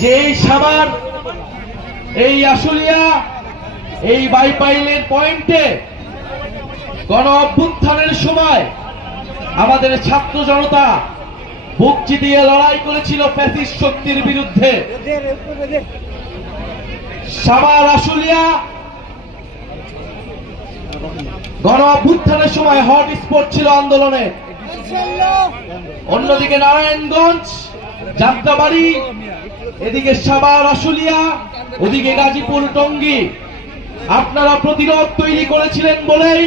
যে এই সাবার এই আশুলিয়া এই বাইপাইলের পয়েন্টে গণ অভ্যুত্থানের সময় আমাদের ছাত্র জনতা বুক চিতিয়ে লড়াই করেছিল প্যাথিস শক্তির বিরুদ্ধে। সাবার আশুলিয়া গণ অভ্যুত্থানের সময় হট স্পট ছিল আন্দোলনে। অন্যদিকে নারায়ণগঞ্জ যাত্রাবাড়ি, এদিকে সাবার আশুলিয়া, ওদিকে গাজীপুর, টঙ্গী। আপনারা প্রতিরোধ তৈরি করেছিলেন বলেই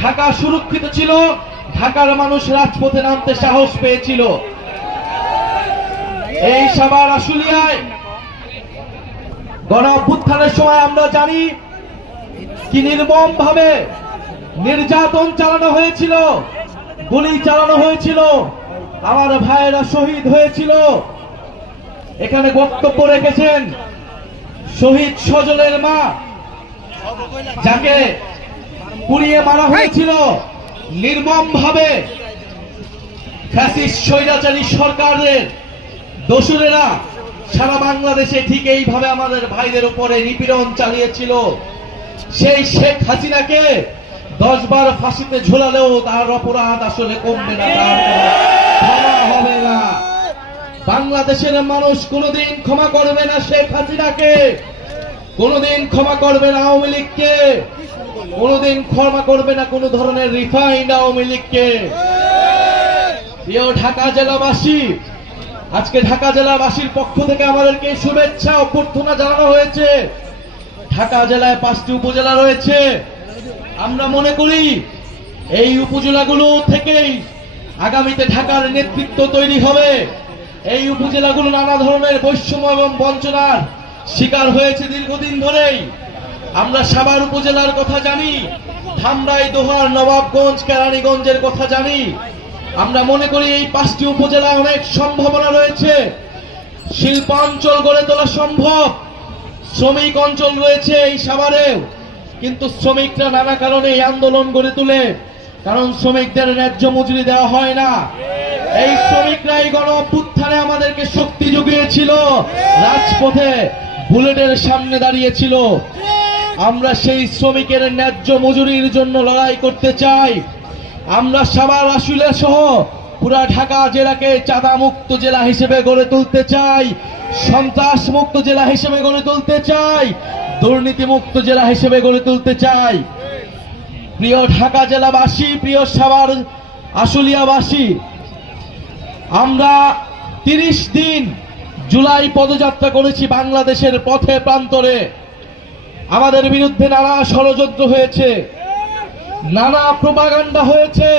ঢাকা সুরক্ষিত ছিল, ঢাকার মানুষ রাজপথে নামতে সাহস পেয়েছিল। এই সাবার আশুলিয়ায় গণ সময় আমরা জানি কি নির্মম ভাবে নির্যাতন চালানো হয়েছিল, গুলি চালানো হয়েছিল। আমার ভাইয়েরা শহীদ হয়েছিল। এখানে বক্তব্য রেখেছেন শহীদ সজলের মা, যাকে পুড়িয়ে মারা হয়েছিল নির্মম ভাবে স্বৈরাচারী সরকারের দোসরেরা সারা বাংলাদেশে ঠিক এইভাবে আমাদের ভাইদের উপরে নিপীড়ন চালিয়েছিল। সেই শেখ হাসিনাকে দশ বার ফাঁসিতে ঝোলালেও তার অপরাধ আসলে কমবে না, তার হবে না। বাংলাদেশের মানুষ কোনোদিন ক্ষমা করবে না শেখ হাসিনাকে, কোনোদিন ক্ষমা করবে না আওয়ামী লীগকে, কোনোদিন ক্ষমা করবে না কোনো ধরনের রিফাইন্ড আওয়ামী লীগকে। প্রিয় ঢাকা জেলাবাসী, আজকে ঢাকা জেলাবাসীর পক্ষ থেকে আমাদেরকে শুভেচ্ছা অভ্যর্থনা জানানো হয়েছে। ঢাকা জেলায় পাঁচটি উপজেলা রয়েছে। আমরা মনে করি, এই উপজেলাগুলো থেকেই আগামীতে ঢাকার নেতৃত্ব তৈরি হবে। এই উপজেলাগুলো নানা ধরনের বৈষম্য এবং বঞ্চনার শিকার হয়েছে দীর্ঘদিন ধরেই। আমরা সাভার উপজেলার কথা জানি, ধামরাই, দোহার, নবাবগঞ্জ, কেরানীগঞ্জের কথা জানি। আমরা মনে করি এই পাঁচটি উপজেলায় অনেক সম্ভাবনা রয়েছে। শিল্পাঞ্চল গড়ে তোলা সম্ভব। শ্রমিক অঞ্চল রয়েছে এই সাভারেও। কিন্তু শ্রমিকরা নানা কারণে এই আন্দোলন গড়ে তুলে কারণ শ্রমিকদের ন্যায্য মজুরি দেওয়া হয় না। এই শ্রমিকরাই গণ অভ্যুত্থানে আমাদেরকে শক্তি জুগিয়েছিল, রাজপথে বুলেটের সামনে দাঁড়িয়েছিল। আমরা সেই শ্রমিকের ন্যায্য মজুরির জন্য লড়াই করতে চাই। আমরা সাবার আশুলিয়া সহ পুরা ঢাকা জেলাকে চাঁদা মুক্ত জেলা হিসেবে গড়ে তুলতে চাই সন্ত্রাস মুক্ত জেলা হিসেবে গড়ে তুলতে চাই দুর্নীতি মুক্ত জেলা হিসেবে গড়ে তুলতে চাই। প্রিয় ঢাকা জেলাবাসী, প্রিয় সাবার আশুলিয়াবাসী, আমরা তিরিশ দিন জুলাই পদযাত্রা করেছি বাংলাদেশের পথে প্রান্তরে। আমাদের বিরুদ্ধে নানা ষড়যন্ত্র হয়েছে, নানা প্রপাগান্ডা হয়েছে।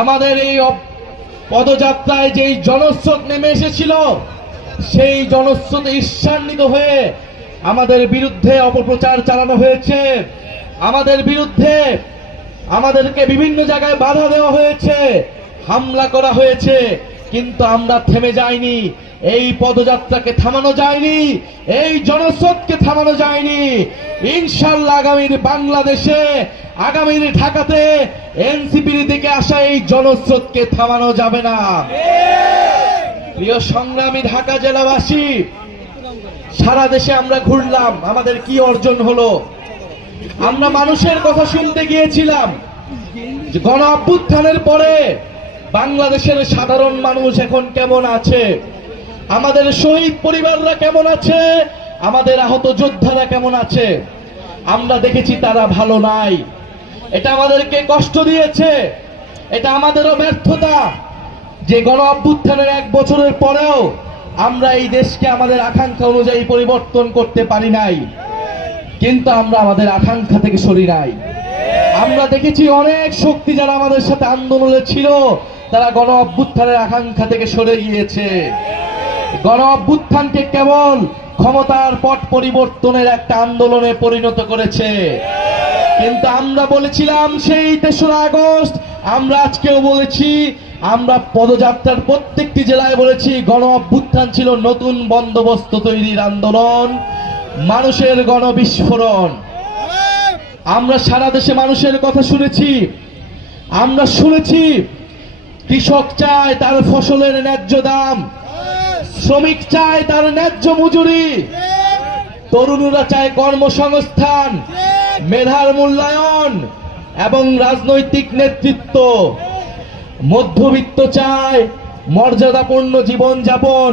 আমাদের এই পদযাত্রায় যেই জনস্রোত নেমে এসেছিল, সেই জনস্রোতে ঈর্ষান্বিত হয়ে আমাদের বিরুদ্ধে অপপ্রচার চালানো হয়েছে। আমাদের বিরুদ্ধে আমাদেরকে বিভিন্ন জায়গায় বাধা দেওয়া হয়েছে, হামলা করা হয়েছে, কিন্তু আমরা থেমে যাইনি। এই পদযাত্রাকে থামানো যায়নি, এই জনস্রোতকে থামানো যায়নি। ইনশাল্লাহ আগামীর বাংলাদেশে, আগামীর ঢাকাতে এনসিপির দিকে আসা এই জনস্রোতকে থামানো যাবে না। প্রিয় সংগ্রামী ঢাকা জেলাবাসী, সারা দেশে আমরা ঘুরলাম, আমাদের কি অর্জন হলো? আমরা মানুষের কথা শুনতে গিয়েছিলাম। গণ অভ্যুত্থানের পরে বাংলাদেশের সাধারণ মানুষ এখন কেমন আছে? আমাদের শহীদ পরিবাররা কেমন আছে? আমাদের আহত যোদ্ধারা কেমন আছে? আমরা দেখেছি তারা ভালো নাই। এটা আমাদেরকে কষ্ট দিয়েছে। এটা আমাদেরও ব্যর্থতা। যে গণ অভ্যুত্থানের এক বছরের পরেও আমরা এই দেশকে আমাদের আকাঙ্ক্ষা অনুযায়ী পরিবর্তন করতে পারি নাই। কিন্তু আমরা আমাদের আকাঙ্ক্ষা থেকে সরি নাই। আমরা দেখেছি অনেক শক্তি যারা আমাদের সাথে আন্দোলনে ছিল, তারা গণ অভ্যুত্থানের আকাঙ্ক্ষা থেকে সরে গিয়েছে। গণ অভ্যুত্থানকে কেবল ক্ষমতার পট পরিবর্তনের একটা আন্দোলনে পরিণত করেছে। কিন্তু আমরা বলেছিলাম সেই তেসরা আগস্ট, আমরা আজকেও বলেছি, আমরা পদযাত্রার প্রত্যেকটি জেলায় বলেছি গণ অভ্যুত্থান ছিল নতুন বন্দোবস্ত তৈরির আন্দোলন। মানুষের গণবিস্ফোরণ। আমরা সারা দেশে মানুষের কথা শুনেছি। আমরা শুনেছি, কৃষক চায় তার ফসলের ন্যায্য দাম, শ্রমিক চায় তার ন্যায্য মজুরি, তরুণরা চায় কর্মসংস্থান, মেধার মূল্যায়ন এবং রাজনৈতিক নেতৃত্ব। মধ্যবিত্ত চায় মর্যাদাপূর্ণ জীবনযাপন।